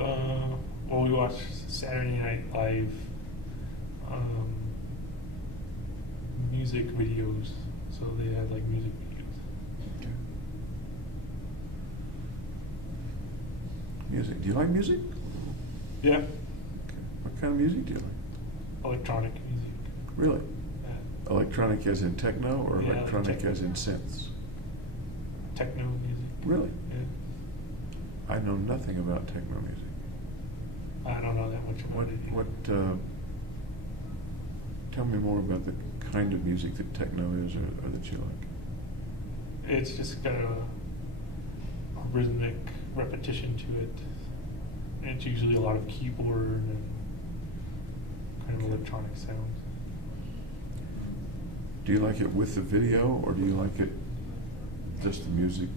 Well, we watched Saturday Night Live music videos. So they had like music videos. Okay. Music. Do you like music? Yeah. Okay. What kind of music do you like? Electronic music. Really? Yeah. Electronic as in techno or Yeah, electronic techno. as in synths? Techno music. Really? Yeah. I know nothing about techno music. I don't know that much about it. Tell me more about the kind of music that techno is or that you like. It's just got a rhythmic repetition to it. And it's usually a lot of keyboard and kind of electronic sounds. Do you like it with the video or do you like it just the music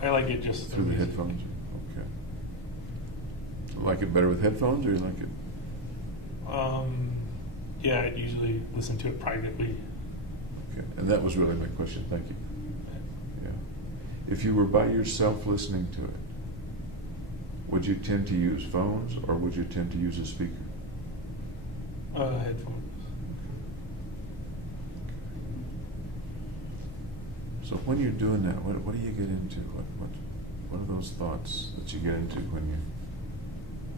I like it just through the music. headphones? Okay. Like it better with headphones or you like it? Yeah, I'd usually listen to it privately. Okay. And that was really my question. Thank you. Yeah. If you were by yourself listening to it, would you tend to use phones or would you tend to use a speaker? Headphones. So when you're doing that, what do you get into? What are those thoughts that you get into when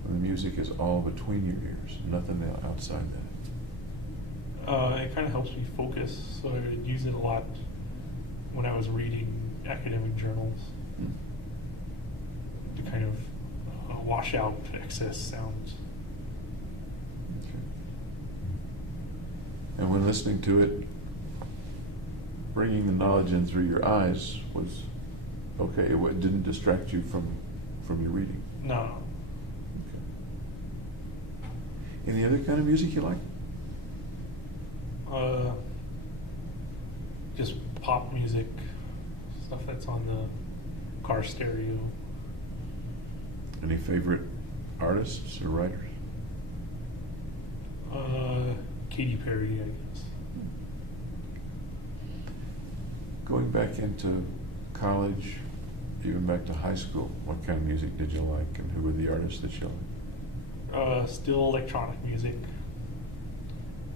the music is all between your ears, nothing outside that? It kind of helps me focus, so I would use it a lot when I was reading academic journals to kind of wash out excess sounds. Okay. And when listening to it, bringing the knowledge in through your eyes was okay. It didn't distract you from your reading. No. Okay. Any other kind of music you like? Just pop music, stuff that's on the car stereo. Any favorite artists or writers? Katy Perry, I guess. Going back into college, even back to high school, what kind of music did you like and who were the artists that you liked? Still electronic music.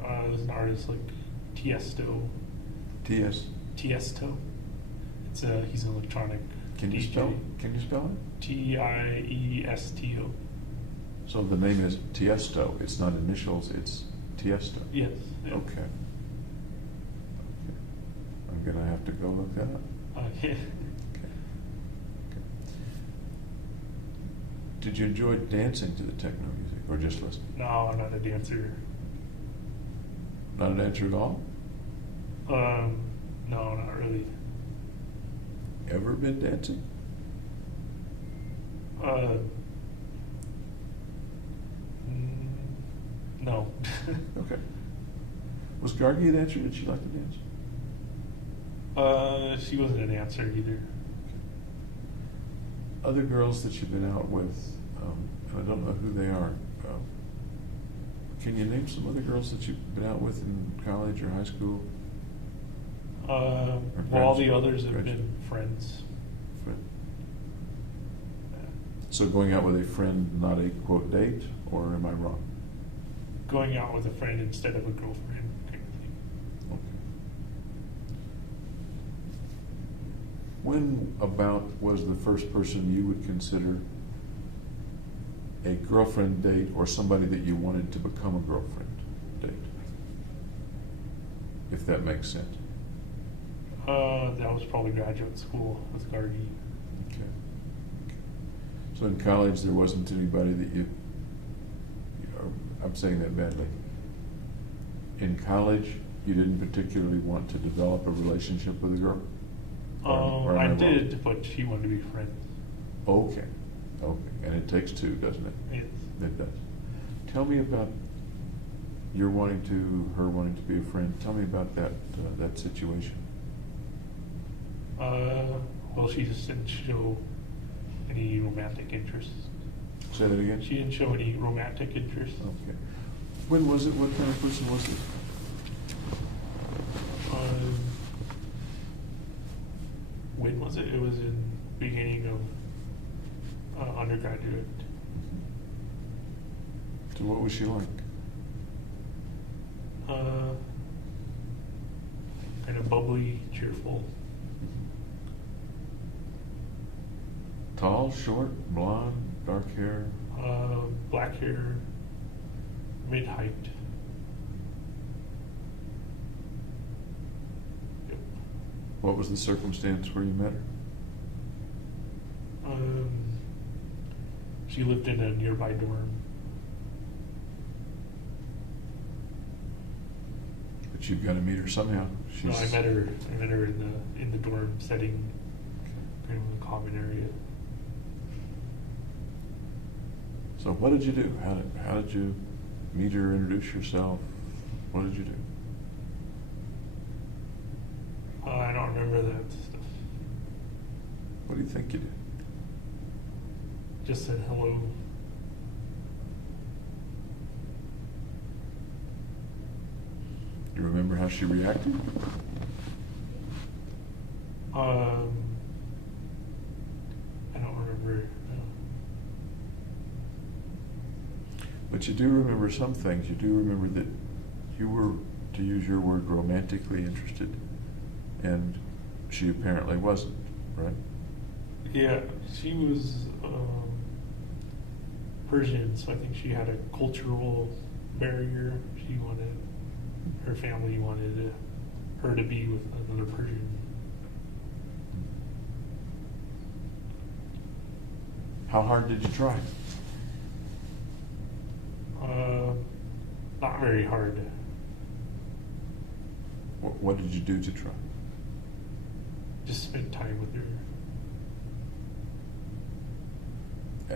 There's an artist like Tiesto. T.S. Tiesto. He's an electronic Can you DJ. spell it? Tiesto. So the name is Tiesto. It's not initials, it's Tiesto. Yes. Yeah. Okay. I'm going to have to go look that up. Okay. Okay. Did you enjoy dancing to the techno music or just listening? No, I'm not a dancer. Not a dancer at all? No, not really. Ever been dancing? No. Okay. Was Gargi a dancer? Did she like to dance? She wasn't a dancer either. Other girls that you've been out with, and I don't know who they are. Can you name some other girls that you've been out with in college or high school? Well, all the others have been friends. So going out with a friend, not a quote date, or am I wrong? Going out with a friend instead of a girlfriend kind of thing. Okay. When about was the first person you would consider a girlfriend date or somebody that you wanted to become a girlfriend date? If that makes sense. That was probably graduate school with Gargi. Okay. So in college there wasn't anybody that I'm saying that badly. In college, you didn't particularly want to develop a relationship with a girl? Or I am wrong? did, but she wanted to be friends. Okay. Okay. And it takes two, doesn't it? Yes. It does. Tell me about her wanting to be a friend. Tell me about that situation. Well, she just didn't show any romantic interest. Say that again? She didn't show any romantic interest. Okay. When was it? What kind of person was it? When was it? It was in beginning of undergraduate. So what was she like? Kind of bubbly, cheerful. Tall, short, blonde, dark hair? Black hair, mid-height. Yep. What was the circumstance where you met her? She lived in a nearby dorm. But you've got to meet her somehow. No, I met her in the dorm setting, kind of in the common area. So what did you do? How did you meet her, introduce yourself? What did you do? I don't remember that stuff. What do you think you did? Just said hello. You remember how she reacted? I don't remember. But you do remember some things. You do remember that you were, to use your word, romantically interested, and she apparently wasn't, right? Yeah, she was Persian, so I think she had a cultural barrier. Her family wanted her to be with another Persian. How hard did you try? Not very hard. What did you do to try? Just spend time with her.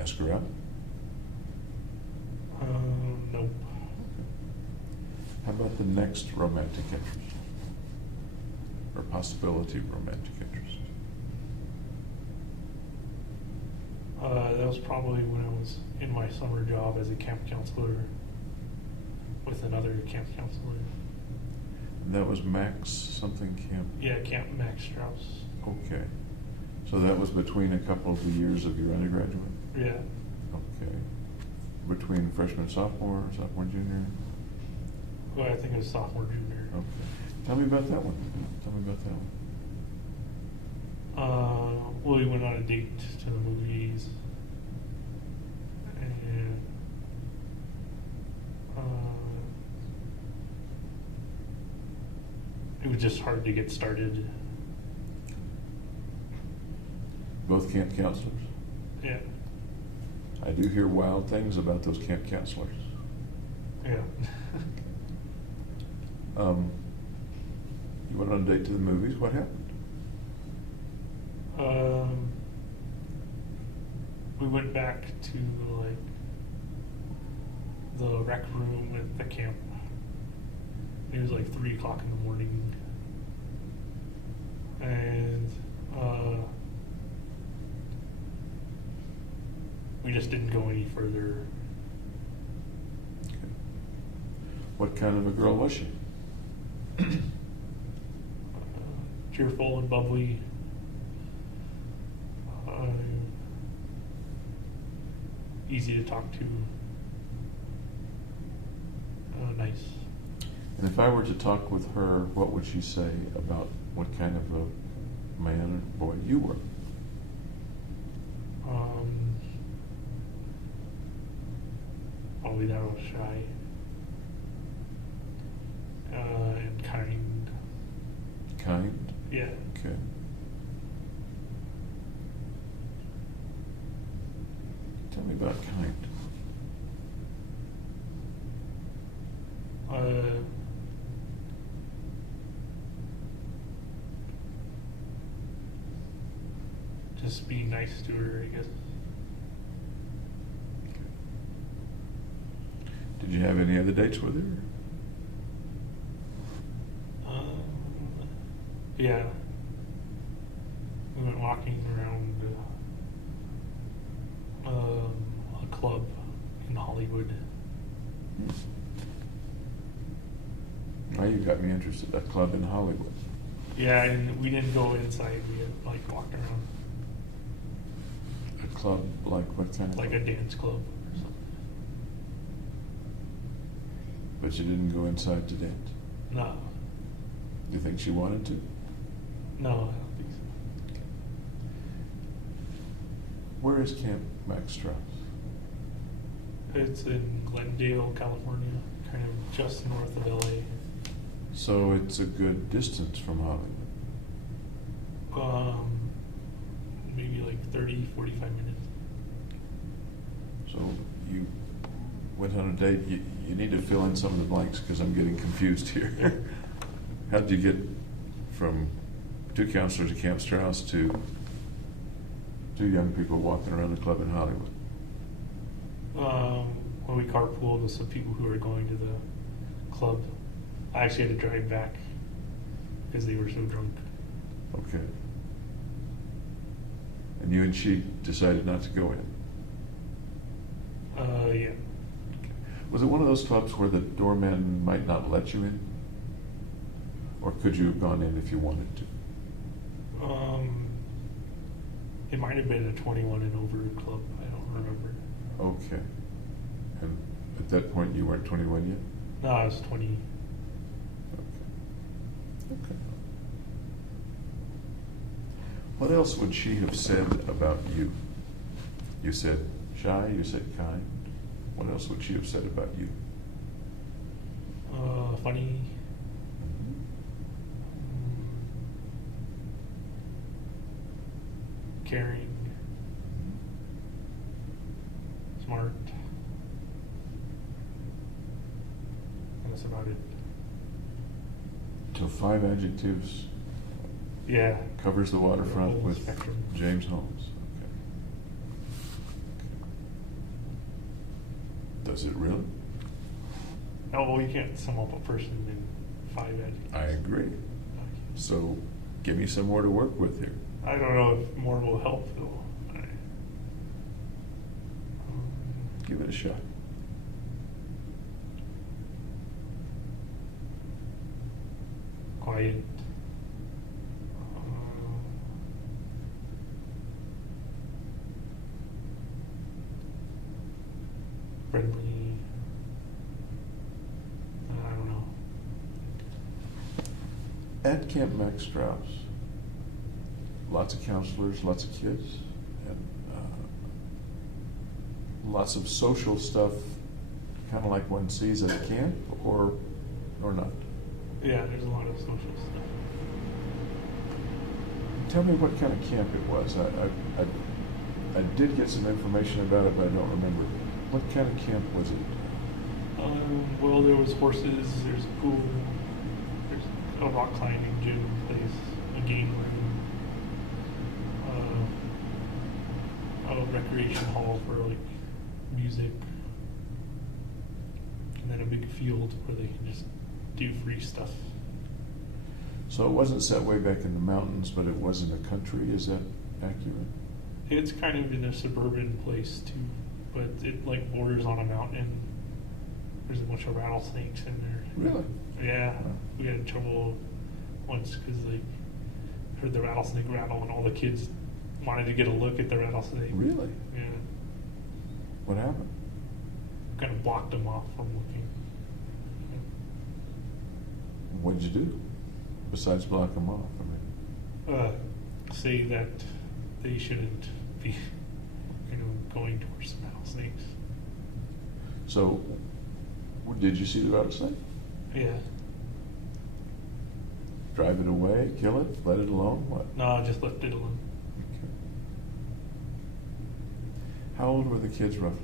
Ask her out? Nope. How about the next romantic interest? Or possibility of romantic interest? That was probably when I was in my summer job as a camp counselor with another camp counselor. And that was Max something camp? Yeah, Camp Max Strauss. Okay. So that was between a couple of the years of your undergraduate? Yeah. Okay. Between freshman, sophomore, junior? Well, I think it was sophomore, junior. Okay. Tell me about that one. Well, we went on a date to the movies, and it was just hard to get started. Both camp counselors? Yeah. I do hear wild things about those camp counselors. Yeah. You went on a date to the movies. What happened? We went back to the rec room at the camp. It was like 3 o'clock in the morning, and we just didn't go any further. Okay. What kind of a girl was she? Cheerful and bubbly. Easy to talk to. Nice. And if I were to talk with her, what would she say about what kind of a man or boy you were? Probably that I was shy. And kind. Kind? Yeah. Okay. Tell me about kind. Just being nice to her, I guess. Did you have any other dates with her? Yeah. We went walking around a club in Hollywood. Now you got me interested. A club in Hollywood. Yeah, and we didn't go inside. We had, walked around. A club like what kind of? Like a dance club or something. But you didn't go inside to dance? No. Do you think she wanted to? No, I don't think so. Where is Camp Max Strauss? It's in Glendale, California, kind of just north of LA. So it's a good distance from Hollywood. Maybe like 30, 45 minutes. So you went on a date. You need to fill in some of the blanks because I'm getting confused here. How did you get from 2 counselors at Camp Strauss to 2 young people walking around the club in Hollywood? When we carpooled with some people who were going to the club, I actually had to drive back because they were so drunk. Okay. And you and she decided not to go in? Yeah. Was it one of those clubs where the doorman might not let you in? Or could you have gone in if you wanted to? It might have been a 21 and over club. I don't remember. Okay. And at that point you weren't 21 yet? No, I was 20. Okay. What else would she have said about you? You said shy, you said kind. What else would she have said about you? Funny. Caring. Smart. And that's about it. So 5 adjectives Yeah. covers the waterfront whole with spectrum. James Holmes. Okay. Does it really? Oh, well, you can't sum up a person in 5 adjectives. I agree. So give me some more to work with here. I don't know if more will help, though. Give it a shot. Quiet. Friendly. I don't know. At Camp Max Strauss, lots of counselors, lots of kids, and lots of social stuff, kind of like one sees at a camp, or not. Yeah, there's a lot of social stuff. Tell me what kind of camp it was. I did get some information about it, but I don't remember. What kind of camp was it? Well, there was horses, there's a pool, there's a rock climbing gym place, a game room, a recreation hall for like music, and then a big field where they can just do free stuff. So it wasn't set way back in the mountains, but it was in the country. Is that accurate? It's kind of in a suburban place too, but it like borders on a mountain. There's a bunch of rattlesnakes in there. Really? Yeah, Wow. we had trouble once because like heard the rattlesnake rattle and all the kids wanted to get a look at the rattlesnake. Really? Yeah, What happened? kind of blocked them off from looking. What did you do besides block them off? I mean, Say that they shouldn't be, going towards rattlesnakes. so did you see the rattlesnake? Yeah. Drive it away, kill it, let it alone? What? No, I just left it alone. Okay. How old were the kids roughly?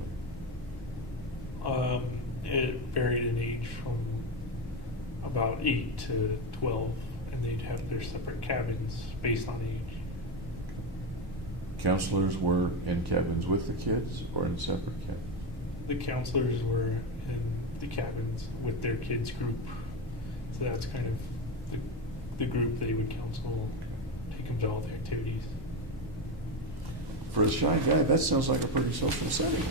It varied in age from about 8 to 12, and they'd have their separate cabins based on age. Counselors were in cabins with the kids or in separate cabins? The counselors were in the cabins with their kids group, so that's kind of the group they would counsel, take them to all the activities. For a shy guy, that sounds like a pretty social setting.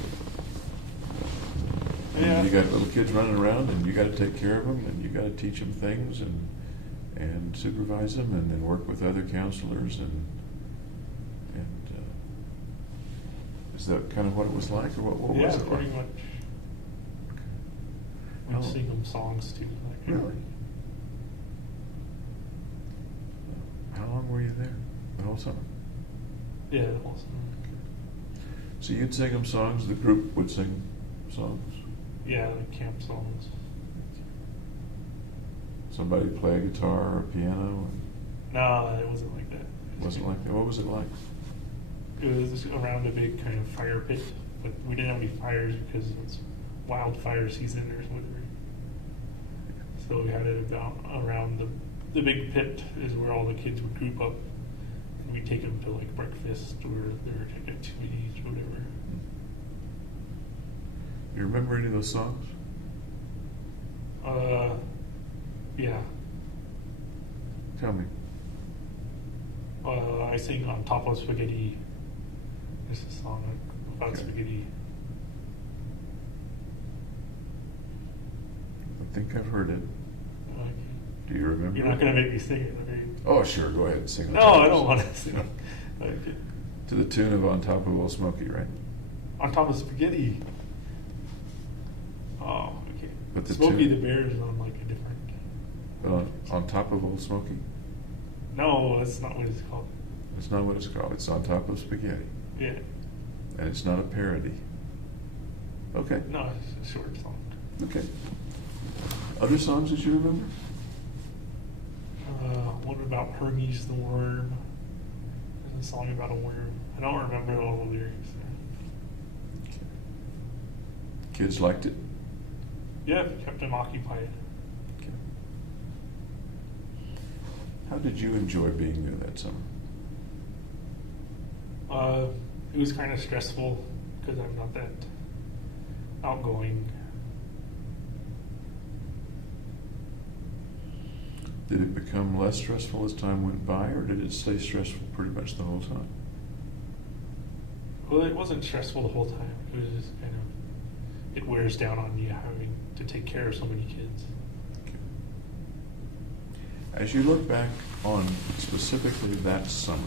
Yeah. You got little kids running around, and you got to take care of them, and you got to teach them things, and supervise them, and then work with other counselors, and is that kind of what it was like, or what was it like? Pretty much. we'd Oh. sing them songs too. Like, Really? How long were you there? The whole summer? Yeah, that was. So you'd sing them songs, the group would sing songs? Yeah, like camp songs. Somebody play a guitar or a piano? No, it wasn't like that. It wasn't like that? What was it like? It was around a big kind of fire pit, but we didn't have any fires because it's wildfire season or whatever. So we had it about around the big pit is where all the kids would group up, and we'd take them to like breakfast or their activities or whatever. You remember any of those songs? Yeah. Tell me. I sing On Top of Spaghetti. It's a song about Okay. spaghetti. I think I've heard it. Like, Do you remember? you're not going to make me sing it, okay? Oh, sure. Go ahead and sing it. No, I don't want to sing it. Okay. To the tune of On Top of Old Smoky, right? On Top of Spaghetti. Oh, okay. But the Smokey tune- the Bear is on like a different. On Top of Old Smoky? No, that's not what it's called. That's not what it's called. It's On Top of Spaghetti. Yeah. And it's not a parody. Okay. No, it's a short song. Okay. Other songs that you remember? What about Hermes the Worm? There's a song about a worm. I don't remember all the lyrics. Kids liked it? Yeah, it kept them occupied. Okay. How did you enjoy being there that summer? It was kind of stressful because I'm not that outgoing. Did it become less stressful as time went by, or did it stay stressful pretty much the whole time? Well, it wasn't stressful the whole time. It was just kind of, it wears down on you having to take care of so many kids. Okay. As you look back on specifically that summer,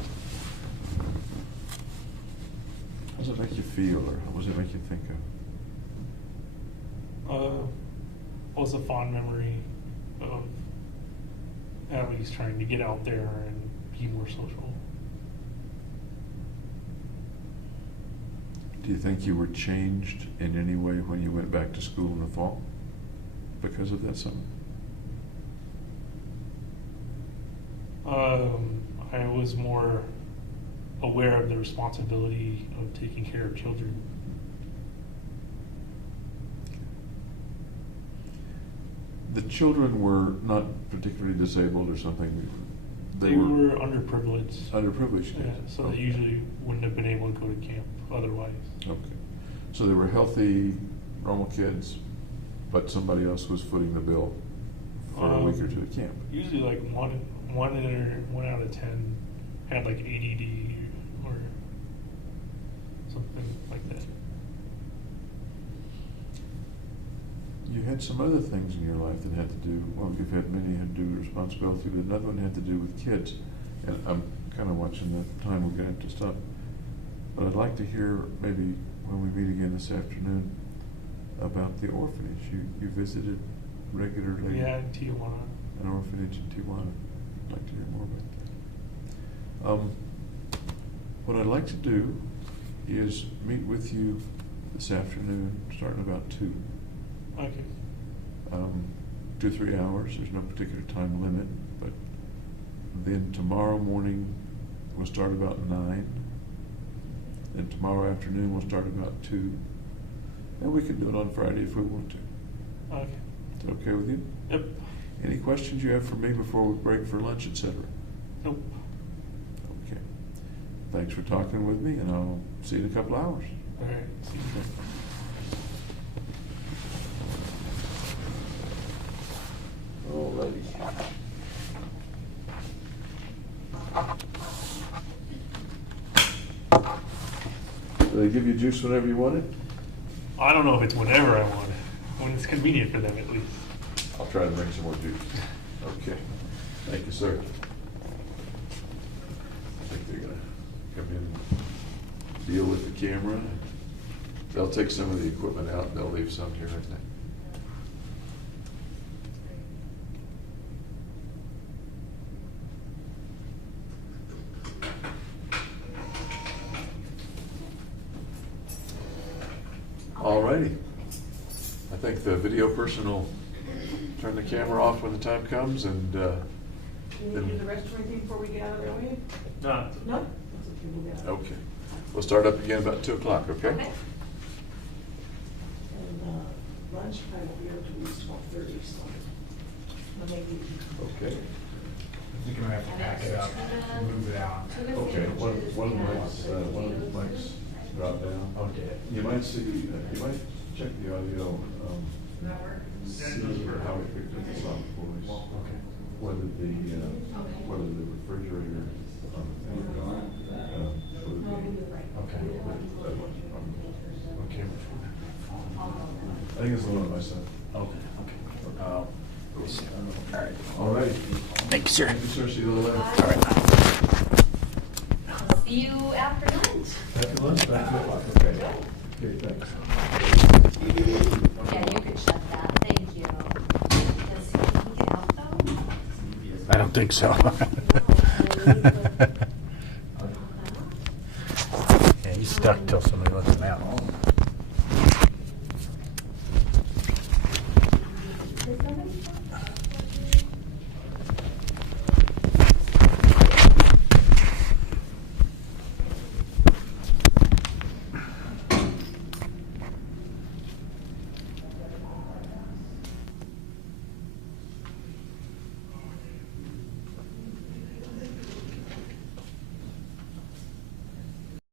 how does it make you feel, or what does it make you think of? Was a fond memory of at least trying to get out there and be more social. Do you think you were changed in any way when you went back to school in the fall because of that summer? I was more aware of the responsibility of taking care of children. The children were not particularly disabled or something. They were underprivileged. Underprivileged kids. Yeah, so they usually wouldn't have been able to go to camp otherwise. Okay. So they were healthy, normal kids, but somebody else was footing the bill for a week or two at camp. Usually, like one out of 10 had like ADD or something like that. You had some other things in your life that had to do, well, you've had many had to do with responsibility, but another one had to do with kids. And I'm kind of watching the time, we're going to have to stop. But I'd like to hear, maybe when we meet again this afternoon, about the orphanage. You visited regularly. Yeah, in Tijuana. An orphanage in Tijuana. I'd like to hear more about that. What I'd like to do is meet with you this afternoon, starting about 2. Okay. 2 or 3 hours. There's no particular time limit, but then tomorrow morning we'll start about 9. Then tomorrow afternoon we'll start about 2. And we can do it on Friday if we want to. Okay. Is that okay with you? Yep. Any questions you have for me before we break for lunch, etc.? Nope. Okay. Thanks for talking with me, and I'll see you in a couple hours. All right. See you then. Alrighty. Do they give you juice whenever you want it? I don't know if it's whenever I want it. When it's convenient for them, at least. I'll try to bring some more juice. Okay. Thank you, sir. I think they're gonna come in and deal with the camera. They'll take some of the equipment out and they'll leave some here, I think. All righty. I think the video person will turn the camera off when the time comes, and You need to do the rest of anything before we get out of their way? No. No? That's okay, we'll get out. okay. We'll start up again about 2 o'clock, okay? And lunch time will be up to at least 12:30, so I'll make it. Okay. I think I'm gonna have to pack it up and move it out. Okay, one of the mics dropped down. Okay. You might see, you might check the audio, see how it picked up the sound voice. Okay. Whether the refrigerator on the thing, Okay. on camera. I think it's the one on my side. Okay, okay. We'll see. All right. All right. Thank you, sir. Thank you, sir. See you later. All right. I'll see you after lunch. After lunch, back to o'clock, okay. Okay, thanks. Yeah, you can shut that. Thank you. Does he get out though? I don't think so. Yeah, he's stuck till somebody lets him out.